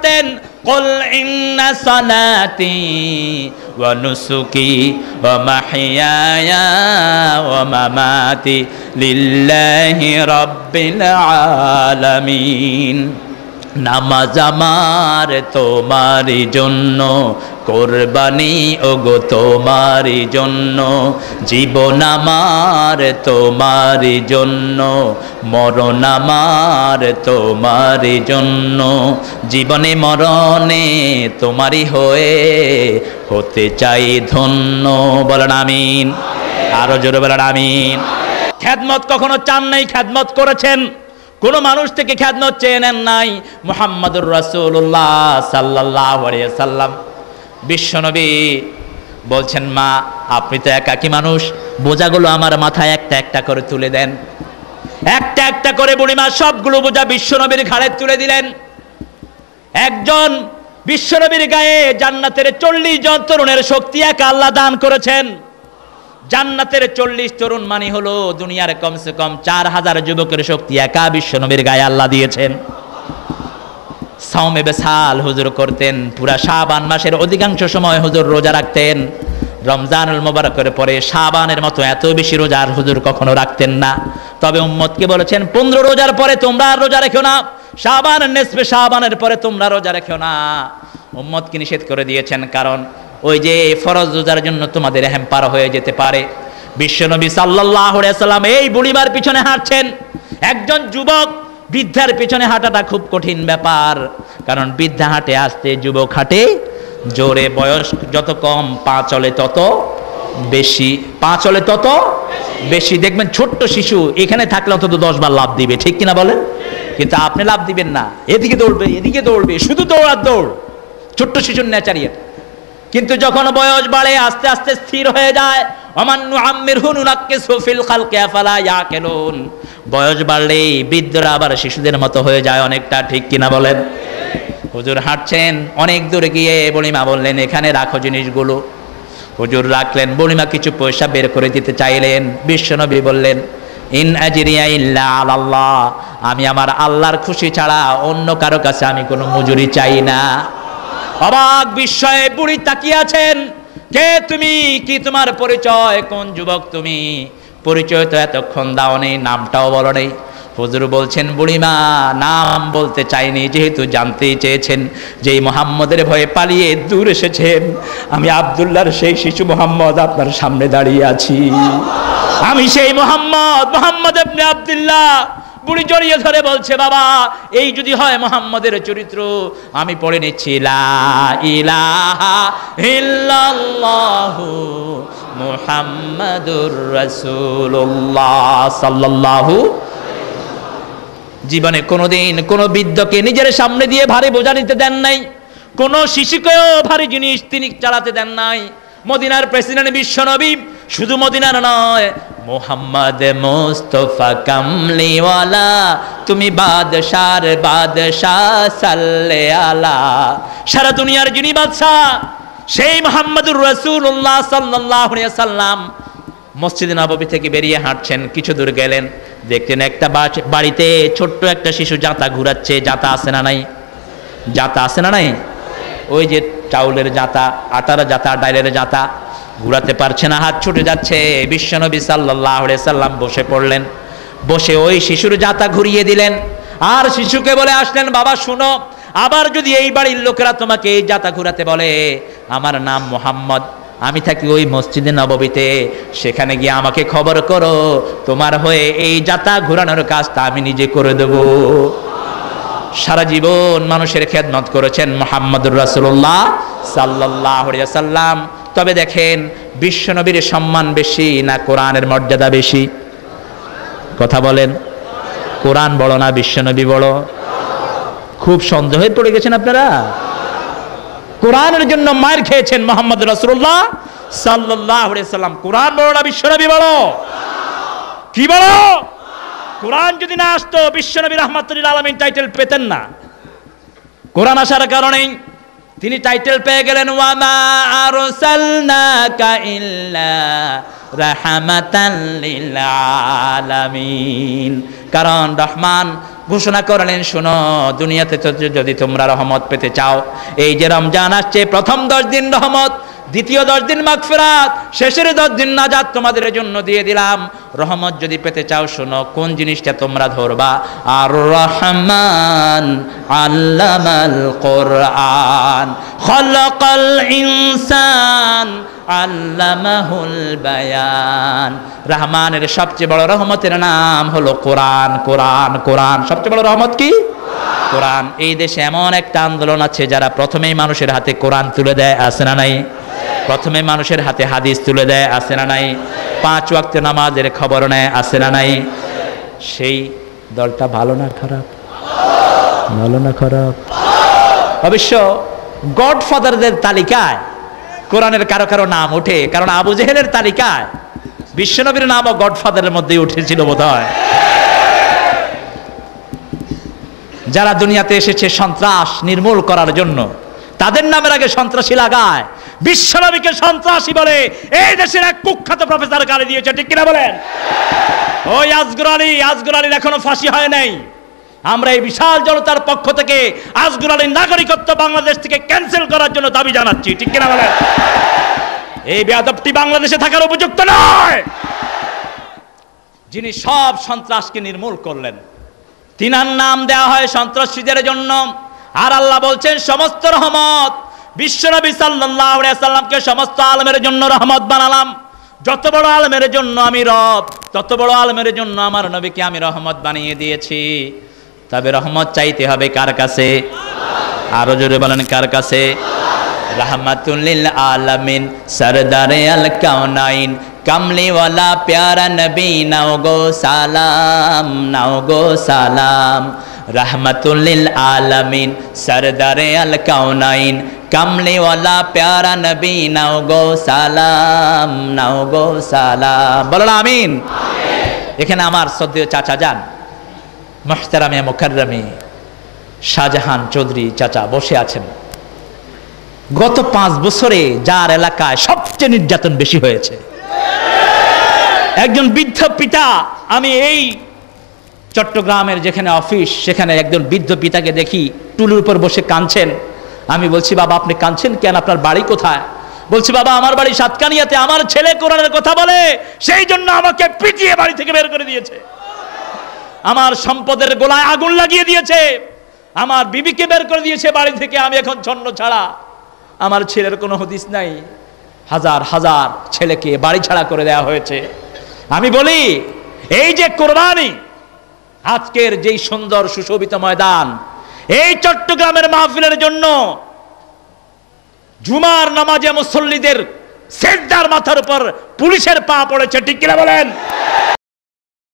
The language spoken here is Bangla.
করতেন, কুল ইন্না সালাতি ওয়া নুসুকি ওয়া মাহইয়ায়া ওয়া মামাতি লিল্লাহি রাব্বিল আলামিন। নামাজ আমার তোমারই জন্য, কোরবানি ওগো তোমারই জন্য, জীবন আমার তোমারই জন্য, মরণ আমার তোমারই জন্য, জীবনে মরণে তোমারই হয়ে হতে চাই ধন্য। বলেন আমিন। আরো জোরে বলেন আমিন। খেদমত কখনো চান নাই, খেদমত করেছেন। কোন মানুষ থেকে খেদমত চেয়ে নেন নাই। মুহাম্মদুর রাসূলুল্লাহ সাল্লাল্লাহু আলাইহি সাল্লাম বিশ্বনবী বলছেন, মা আপনি তো একাকী মানুষ, বোঝাগুলো আমার মাথায় একটা একটা করে তুলে দেন। একটা একটা করে বুড়িমা সবগুলো বোঝা বিশ্বনবীর ঘাড়ে তুলে দিলেন। একজন বিশ্বনবীর গায়ে জান্নাতের 40 জন তরুণের শক্তি একা আল্লাহ দান করেছেন। জান্নাতের 40 তরুণ মানে হলো দুনিয়ার কমসে কম 4000 যুবকের শক্তি একা বিশ্বনবীর গায়ে আল্লাহ দিয়েছেন। সাওমে বেসাল হুজুর করতেন, পুরা শাবান মাসের অধিকাংশ সময় হুজুর রোজা রাখতেন। রমজানুল মুবারকের পরে শাবানের মতো এত বেশি রোজা আর হুজুর কখনো রাখতেন না। তবে উম্মতকে বলেছেন 15 রোজার পরে তোমরা আর রোজা রেখো না, শাবানের নিসফে শাবানের পরে তোমরা রোজা রেখো না। উম্মতকে নিষেধ করে দিয়েছেন, কারণ ওই যে ফরজ রোজার জন্য তোমাদের পার হয়ে যেতে পারে। বিশ্বনবী সাল্লাল্লাহু আলাইহি সাল্লাম এই বুড়িমার পিছনে হাঁটছেন। একজন যুবক বৃদ্ধার পিছনে হাঁটাটা খুব কঠিন ব্যাপার, কারণ বৃদ্ধা হাঁটে আস্তে, যুবক হাঁটে জোরে। বয়স যত কম পা চলে তত বেশি, পা চলে তত বেশি। দেখবেন ছোট্ট শিশু এখানে থাকলে অন্তত 10 বার লাফ দিবে, ঠিক কিনা বলেন? কিন্তু আপনি লাফ দিবেন না, এদিকে দৌড়বে এদিকে দৌড়বে, শুধু দৌড় আর দৌড়, ছোট্ট শিশুর নেচারিয়া। কিন্তু যখন বয়স বাড়ে আস্তে আস্তে স্থির হয়ে যায়। ওমান্নু আম্মিরহু নুনাক্কিসহু ফিল খালকি আফালা ইয়াকিলুন। বয়স বাড়লেই বৃদ্ধরা আবার শিশুদের মতো হয়ে যায় অনেকটা, ঠিক কিনা বলেন? হুজুর হাঁটছেন, অনেক দূরে গিয়ে বুড়িমা বললেন এখানে রাখো জিনিসগুলো। হুজুর রাখলেন। বুড়িমা কিছু পয়সা বের করে দিতে চাইলেন। বিশ্বনবী বললেন, ইন আজরিয়া ইল্লা আলাল্লাহ, আমি আমার আল্লাহর খুশি ছাড়া অন্য কারো কাছে আমি কোনো মজুরি চাই না। অবাক বিস্ময়ে বুড়ি তাকিয়ে আছেন। কে তুমি? কি তোমার পরিচয়? কোন যুবক তুমি? পরিচয় তো এতক্ষণ দাও নেই, নামটাও বলো নেই। হুজুর বলছেন, বুড়িমা নাম বলতে চাইনি, যেহেতু জানতেই চেয়েছেন যে মুহাম্মদের ভয়ে পালিয়ে দূর এসেছেন। আমি আব্দুল্লাহর সেই শিশু মুহাম্মদ আপনার সামনে দাঁড়িয়ে আছি। আমি সেই মুহাম্মদ, মুহাম্মদ ইবনে আব্দুল্লাহ। বুড়ি জড়িয়ে ধরে বলছে, বাবা এই যদি হয় মুহাম্মদের চরিত্র, আমি পড়ে নিচ্ছি লা ইলাহা ইল্লাল্লাহু মুহাম্মাদুর রাসূলুল্লাহ সাল্লাল্লাহু। জীবনে কোনোদিন কোনো বৃদ্ধকে নিজের সামনে দিয়ে ভারী বোঝা নিতে দেন নাই, কোন শিশুকেও ভারী জিনিস তিনি চালাতে দেন নাই। মদিনার প্রেসিডেন্ট বিশ্বনবী, শুধু মদিনার নয়, মুহাম্মদ মুস্তাফা কামলিওয়ালা, তুমি বাদশার বাদশাহ সাল্লে আলা। সারা দুনিয়ার যিনি বাদশাহ সেই মুহাম্মদুর রাসূলুল্লাহ সাল্লাল্লাহু আলাইহি সাল্লাম মসজিদে নববী থেকে বেরিয়ে হাঁটছেন। কিছু দূর গেলেন, দেখলেন একটা বাড়িতে ছোট্ট একটা শিশু জাতা ঘুরাচ্ছে। জাতা আছে না নাই? জাতা আছে না নাই? ওই যে চাউলের জাতা, আটার জাতা, ডালের জাতা ঘুরাতে পারছে না, হাত ছুটে যাচ্ছে। বিশ্বনবী সাল্লাল্লাহু আলাইহি সাল্লাম বসে পড়লেন। বসে ওই শিশুর জাতা ঘুরিয়ে দিলেন। আর শিশুকে বলে আসলেন, বাবা শুনো, আবার যদি এই বাড়ির লোকেরা তোমাকে এই জাতা ঘুরাতে বলে, আমার নাম মুহাম্মদ, আমি থাকি ওই মসজিদে নববীতে, সেখানে গিয়ে আমাকে খবর করো, তোমার হয়ে এই জাতা ঘুরানোর কাজটা আমি নিজে করে দেব। সারা জীবন মানুষের খেদমত করেছেন মুহাম্মদুর রাসূলুল্লাহ সাল্লাল্লাহু আলাইহি ওয়াসাল্লাম। তবে দেখেন, বিশ্বনবীর সম্মান বেশি না কোরআনের মর্যাদা বেশি? কথা বলেন, কোরআন বড় না বিশ্বনবী বড়? খুব সন্দেহে পড়ে গেছেন আপনারা। কোরআনের জন্য মার খেয়েছেন মুহাম্মদ রাসূলুল্লাহ সাল্লাল্লাহু আলাইহি ওয়াসাল্লাম। কোরআন বড় না বিশ্বনবী বড়? কি বড়? কোরআন যদি না আসতো বিশ্বনবী রাহমাতুল লিল আলামিন টাইটেল পেতেন না। কোরআন আসার কারণেই তিনি টাইটেল পেয়ে গেলেন, ওয়া মা আরসালনাকা ইল্লা রাহমাতাল লিল আলামিন। কারণ রহমান ঘোষণা করলেন, শোনো, দুনিয়াতে যদি তোমরা রহমত পেতে চাও, এই যে রমজান আসছে, প্রথম 10 দিন রহমত, দ্বিতীয় 10 দিন মাগফিরাত, শেষের 10 দিন নাজাত তোমাদের জন্য দিয়ে দিলাম। রহমত যদি পেতে চাও, শোনো, কোন জিনিসটা তোমরা ধরবা? আর রহমান আল্লামাল কোরআন খলাকাল ইনসান আল্লামাহুল বায়ান। রহমানের সবচেয়ে বড় রহমতের নাম হলো কোরআন। কোরআন কোরআন সবচেয়ে বড় রহমত কি? কোরআন। এই দেশে এমন একটা আন্দোলন আছে যারা প্রথমেই মানুষের হাতে কোরআন তুলে দেয়, আছে না নাই? প্রথমে মানুষের হাতে হাদিস তুলে দেয়, আছে না নাই? 5 ওয়াক্ত নামাজের খবর নেয়, আছে না নাই? সেই দলটা ভালো না খারাপ? ভালো না খারাপ? অবশ্য গডফাদারদের তালিকায় কোরআনের কারো কারো নাম ওঠে, কারণ আবু জেহেলের তালিকায় বিশ্বনবীর নামও গডফাদারের মধ্যে উঠেছিল বোধহয়। যারা দুনিয়াতে এসেছে সন্ত্রাস নির্মূল করার জন্য, তাদের নামের আগে সন্ত্রাসী লাগায়, বিশ্বনবীকে সন্ত্রাসী বলে এই দেশের এক কুখ্যাত প্রফেসর গালি দিয়েছে, ঠিক কিনা বলেন? ওই আজগর আলীর এখনো ফাঁসি হয় নাই। আমরা এই বিশাল জনতার পক্ষ থেকে আজগর আলীর নাগরিকত্ব বাংলাদেশ থেকে ক্যান্সেল করার জন্য দাবি জানাচ্ছি, ঠিক কিনা বলেন? এই বেয়াদবটি বাংলাদেশে থাকার উপযুক্ত নয়। যিনি সব সন্ত্রাসকে নির্মূল করলেন, তিনার নাম দেওয়া হয় সন্ত্রাসীদের জন্য। আর আল্লাহ বলছেন সমস্ত রহমত বিশ্বনবী সাল্লাল্লাহু আলাইহি সাল্লামকে সমস্ত আলেমের জন্য রহমত বানালাম। যত বড় আলেমের জন্য আমি রব, তত বড় আলেমের জন্য আমার নবীকে আমি রহমত বানিয়ে দিয়েছি। তবে রহমত চাইতে হবে কার কাছে? আরো জোরে বলেন, কার কাছে? रहमतुल लिल आलमीन सरदारे अल कौनाइन कमली वाला प्यारा नबी नाओ गो सलाम रहमतुल लिल आलमीन सरदारे अल कौनाइन कमली वाला प्यारा नबी नाओ गो सलाम বলেন আমিন। এখানে আমার শ্রদ্ধেয় চাচা যান মুহতারামে মুকাররমে শাহজাহান চৌধুরী চাচা বসে আছেন। গত 5 বছরে যার এলাকায় সবচেয়ে নির্যাতন বেশি হয়েছে, একজন বৃদ্ধ পিতা, আমি এই চট্টগ্রামের যেখানে অফিস সেখানে একজন বৃদ্ধ পিতাকে দেখি টুলের উপর বসে কাঁদছেন। আমি বলছি, বাবা আপনি কাঁদছেন কেন, আপনার বাড়ি কোথায়? বলছি, বাবা আমার বাড়ি সাতকানিয়াতে, আমার ছেলে কোরআনের কথা বলে, সেই জন্য আমাকে পিটিয়ে বাড়ি থেকে বের করে দিয়েছে, আমার সম্পদের গোলায় আগুন লাগিয়ে দিয়েছে, আমার বিবিকে বের করে দিয়েছে বাড়ি থেকে, আমি এখন ছন্ন ছাড়া। আমার ছেলের কোনো হদিস নাই, হাজার হাজার ছেলেকে বাড়ি ছাড়া করে দেওয়া হয়েছে। আমি বলি, এই যে কোরবানি, আজকের যেই সুন্দর সুশোভিত ময়দান, এই চট্টগ্রামের মাহফিলের জন্য জুমার নামাজে মুসল্লিদের সেজদার মাথার উপর পুলিশের পা পড়েছে, ঠিক কিনা বলেন?